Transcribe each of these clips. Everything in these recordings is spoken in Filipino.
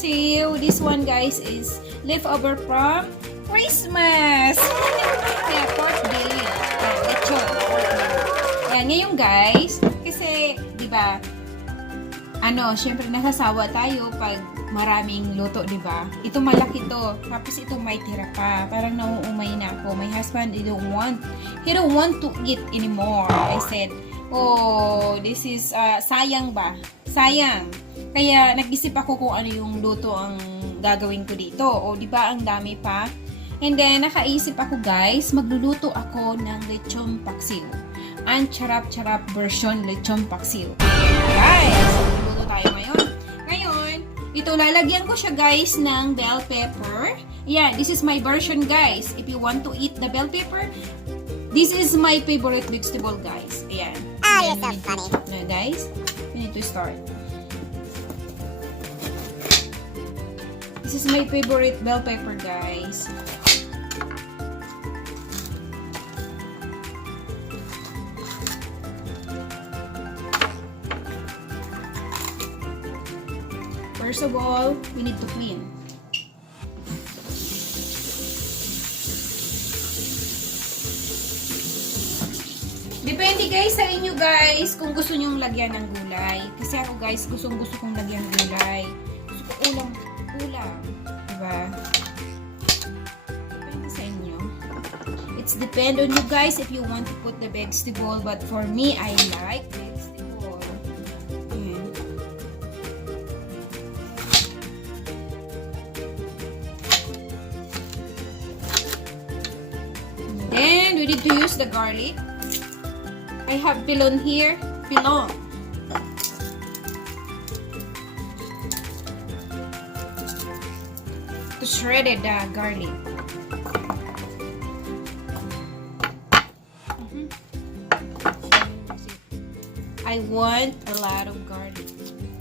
Paksiw. This one guys is leftover from Christmas. Kaya pork belly. Lechon. Pork belly. Kaya ngayon guys, kasi di ba syempre nasasawa tayo pag maraming luto, di ba? Ito malaki to. Tapos ito may tira pa. Parang nauumay na ako. My husband, he don't want to eat anymore. I said, oh, this is, sayang ba? Sayang. Kaya nag-isip ako kung ano yung luto ang gagawin ko dito. O, di ba, ang dami pa? And then, nakaisip ako guys, magluluto ako ng lechon paksiw. Ang charap-charap version lechon paksiw. Guys, magluluto tayo ngayon. Ngayon, ito lalagyan ko siya guys ng bell pepper. Yeah, this is my version guys. If you want to eat the bell pepper, this is my favorite vegetable guys. Ayan. You're so funny. Now guys, we need to start. This is my favorite bell pepper guys. First of all, we need to clean. Depende guys sa inyo guys kung gusto nyong lagyan ng gulay. Kasi ako guys, gusto kong lagyan ng gulay. Gusto ko ulam. Diba? Depende sa inyo. It's depend on you guys if you want to put the vegetable. But for me, I like vegetable. Ayan. Then, we need to use the garlic. I have pilon here. Pilon. To shredded garlic. I want a lot of garlic.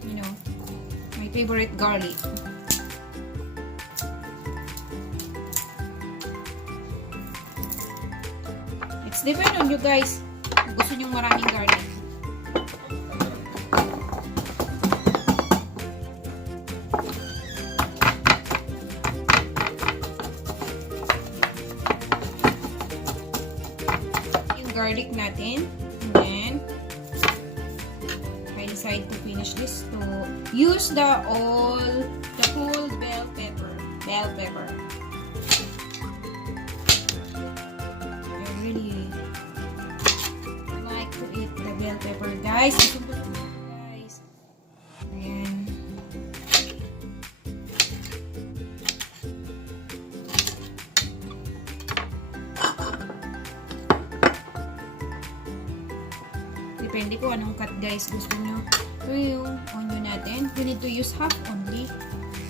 You know, my favorite garlic. It's depend on you guys. Gusto nyong maraming garlic. Yung garlic natin. And then, I decide to finish this to use the whole bell pepper. Bell pepper. I really like to eat the bell pepper, guys. Guys. Ayan. Depende ko anong cut, guys, gusto nyo. Ito yung onion natin. We need to use half only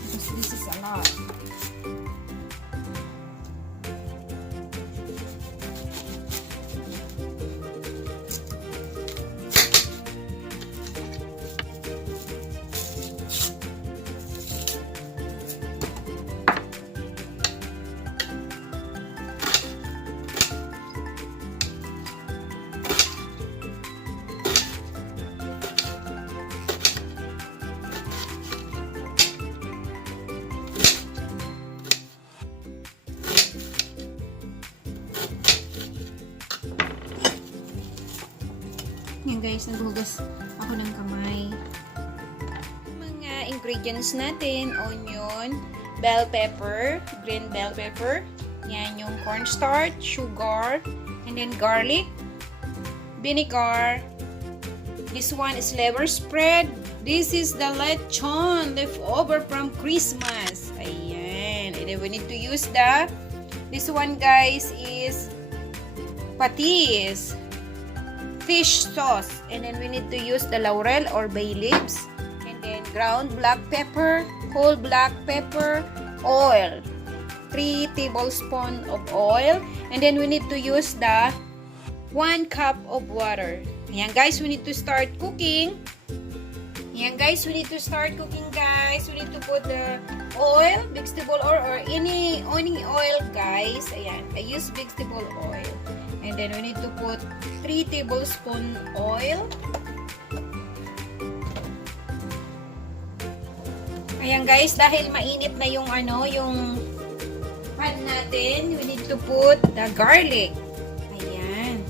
because this is a lot. Yan guys, naghugas ako ng kamay. Mga ingredients natin, onion, bell pepper, green bell pepper, yan yung cornstarch, sugar, and then garlic, vinegar. This one is liver spread. This is the lechon leftover from Christmas. Ayan. And then we need to use this one guys is patis. Fish sauce, and then we need to use the laurel or bay leaves, and then ground black pepper, whole black pepper, oil, 3 tablespoons of oil, and then we need to use the 1 cup of water. Ayan guys, we need to start cooking. Ayan guys, we need to start cooking guys. We need to put the oil, vegetable oil, or any oil guys. Ayan, I use vegetable oil. And then we need to put 3 tablespoons oil. Ayan guys, dahil mainit na yung yung pan natin, we need to put the garlic. Ayan.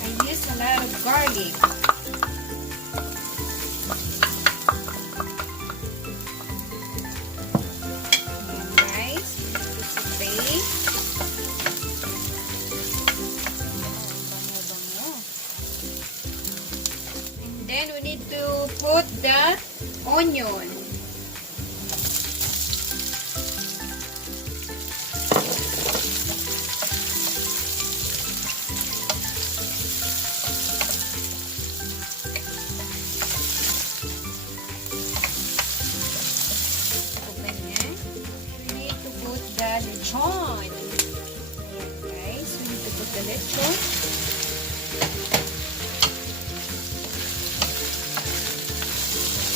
I use a lot of garlic. Ayan guys, saute. Then we need to put the onion. We need to put the lechon. Ayan guys, we need to put the lechon.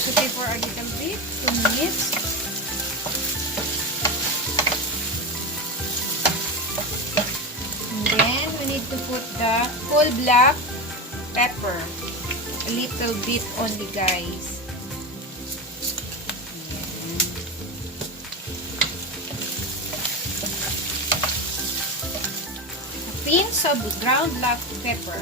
Saute for a little bit, 2 minutes. And then we need to put the whole black pepper. A little bit only guys. A pinch of ground black pepper.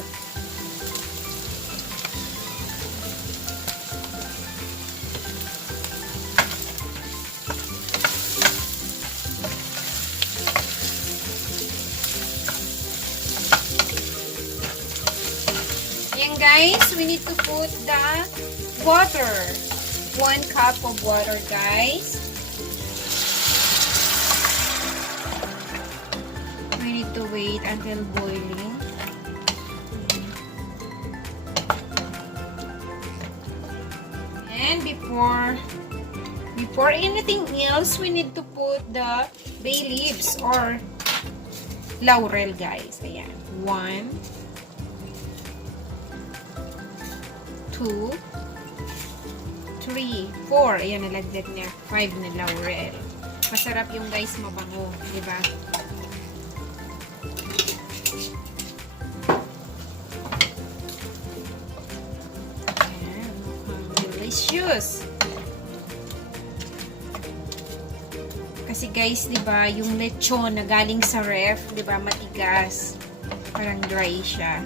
Guys, we need to put the water. 1 cup of water, guys. We need to wait until boiling. And before anything else, we need to put the bay leaves or laurel, guys. Ayan. 1, 2, 3, 4. Ayan, nalagdag niya. 5 na laurel. Masarap yung guys, mabango. Diba? Ayan, delicious. Kasi guys, diba, yung lechon na galing sa ref, diba, matigas. Parang dry siya.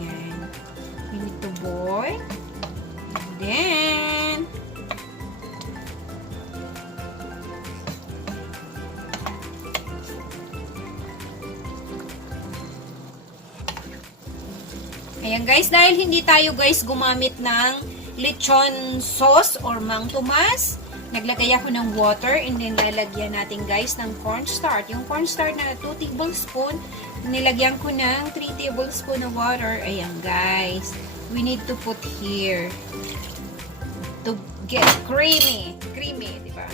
Ayan. We need to boil. Then, ayan guys, dahil hindi tayo guys gumamit ng lechon sauce or Mang Tomas, naglagay ako ng water and then lalagyan natin guys ng cornstarch. Yung cornstarch na 2 tablespoon, nilagyan ko ng 3 tablespoon na water. Ayan guys, we need to put here to get creamy, di ba?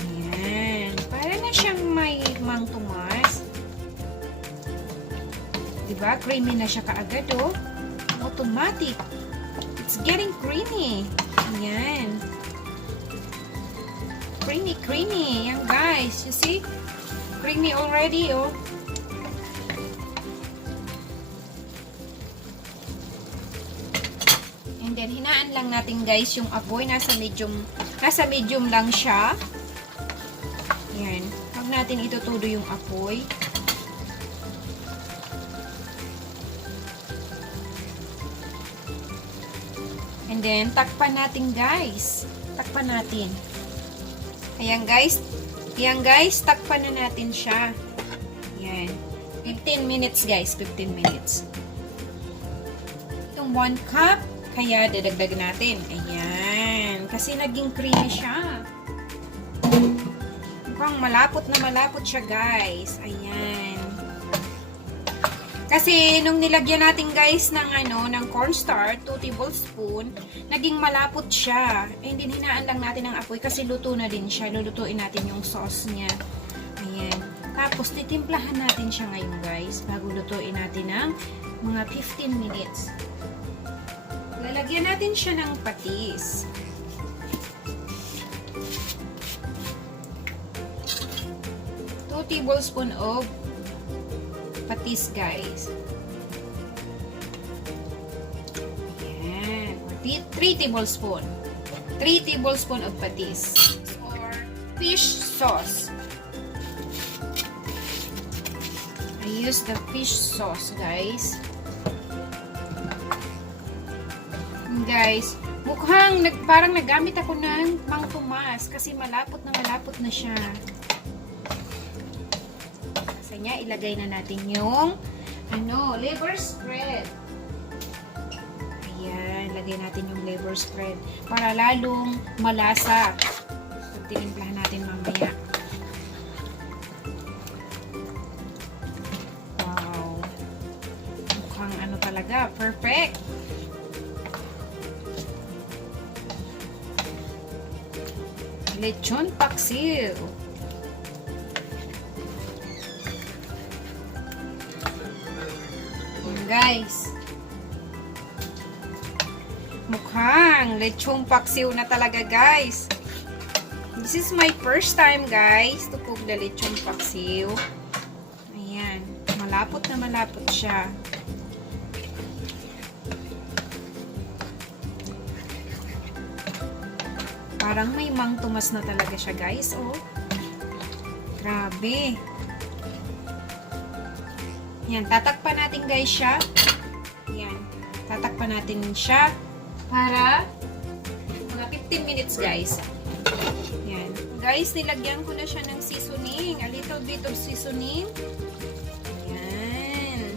Ayan, para na siyang may Mang Tomas. Di ba? Creamy na siya kaagad, oh. Automatic. It's getting creamy. Ayan. Creamy. Ayan, guys. You see? Creamy already, oh. And then, hinaan lang natin guys yung apoy. Nasa medium lang siya. Yan. Huwag natin itutudo yung apoy. And then, takpan natin guys. Takpan natin. Ayan guys. Takpan na natin siya. Yan. 15 minutes guys. 15 minutes. Itong 1 cup. Kaya, dadagdag natin. Ayan. Kasi naging creamy siya. Mukhang malapot siya, guys. Ayan. Kasi, nung nilagyan natin, guys, ng cornstarch, 2 tablespoon, naging malapot siya. Eh, hindi hinaan lang natin ang apoy kasi luto na din siya. Lulutuin natin yung sauce niya. Ayan. Tapos, titimplahan natin siya ngayon, guys, bago lutuin natin ng mga 15 minutes. Lalagyan natin siya ng patis. Two tablespoon of patis, guys. Ayan. 3 tablespoon. 3 tablespoon of patis. Or fish sauce. I use the fish sauce, guys. Guys, mukhang parang nagamit ako ng Mang Tomas kasi malapot na siya. Kasi niya, ilagay na natin yung liver spread. Ayan, lagay natin yung liver spread para lalong malasa. Tinimplahan natin mamaya. Wow. Mukhang talaga, perfect. Lechon Paksiw. Guys, mukhang Lechon Paksiw na talaga, guys. This is my first time, guys, to cook the Lechon Paksiw. Ayan, malapot na malapot siya. Parang may Mang Tomas na talaga siya, guys. Oh. Grabe. Yan, tatakpan natin, guys, siya. Yan. Tatakpan natin siya para mga 15 minutes, guys. Yan. Guys, nilagyan ko na siya ng seasoning. A little bit of seasoning. Yan.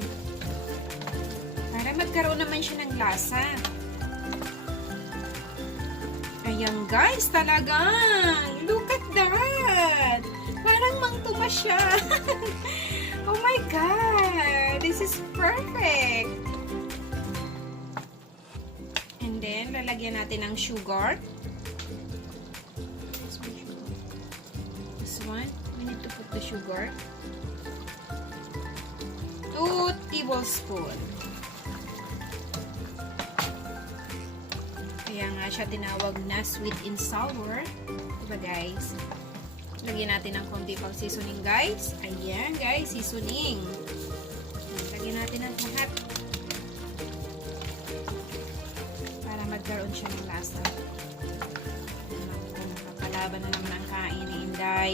Para magkaroon naman siya ng lasa. Ayan, guys, talagang look at that. Parang Mang Tomas siya. Oh my God, this is perfect. And then, lalagyan natin ng sugar. This one, we need to put the sugar. 2 tablespoons. Kaya nga siya tinawag na sweet and sour. Diba, guys? Lagyan natin ng konti pang seasoning, guys. Ayan, guys, seasoning. Lagyan natin ng lahat. Para magkaroon siya ng lasa. Nakakalaban na naman ang kain ni Inday.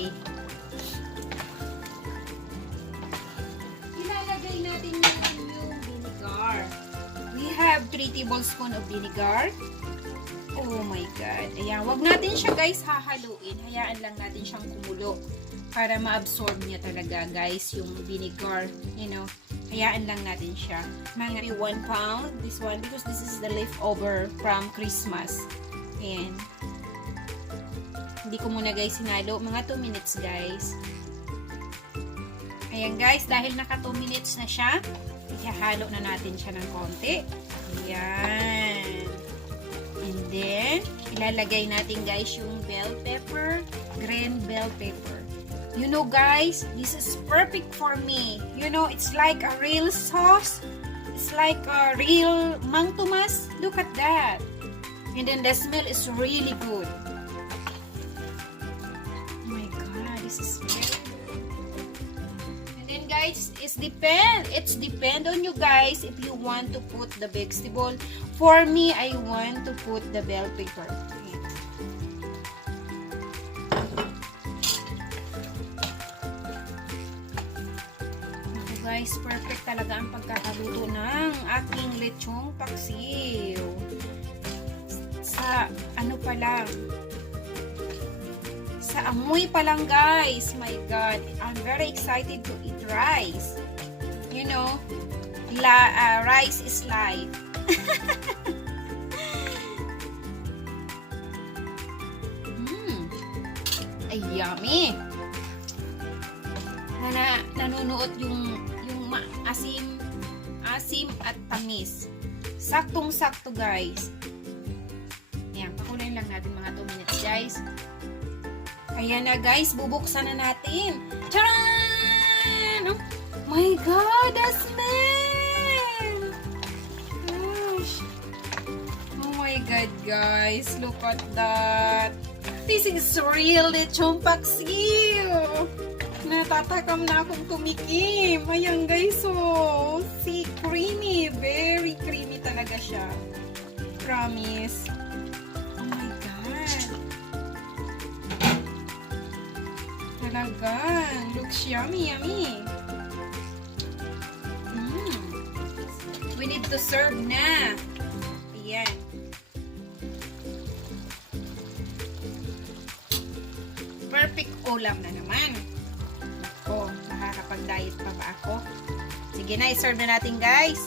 Ilalagay natin yung vinegar. We have 3 tablespoons of vinegar. Oh my God. Ayan, wag natin siya, guys, hahaluin. Hayaan lang natin siyang kumulo para ma-absorb niya talaga, guys, yung vinegar. You know, hayaan lang natin siya. Mga 1 pound, this one, because this is the leftover from Christmas. Ayan. Hindi ko muna, guys, sinalo. Mga 2 minutes, guys. Ayan, guys, dahil naka 2 minutes na siya, ihahalo na natin siya ng konti. Ayan. And then, ilalagay natin, guys, yung bell pepper, green bell pepper. You know, guys, this is perfect for me. You know, it's like a real sauce. It's like a real Mang Tomas. Look at that. And then the smell is really good. Oh my God, this is very good. And then, guys, it's depend on you, guys, if you want to put the vegetable. For me, I want to put the bell pepper. Okay, guys, perfect talaga ang pagkakaluto ng aking lechong paksiw. Sa ano pa lang, sa amoy pa lang, guys. My God, I'm very excited to eat rice. You know, rice is life. Ay, yummy. Nanunuot yung asim at tamis. Saktong-sakto, guys. Ayan, pakulayin lang natin mga 2 minutes, guys. Ayan na, guys, bubuksan na natin. Tcharan! Oh my God, the smell! Gosh. Oh my God, guys, look at that. This is real Lechon Paksiw. Natatakam na akong tumikim. Ayan guys, oh. See, creamy. Very creamy talaga siya. Promise. Oh my God. Talagang. Looks yummy, yummy. We need to serve na. Ayan. Perfect ulam na naman. Ako, nakakapag-diet pa ba ako? Sige na, i-serve na natin guys.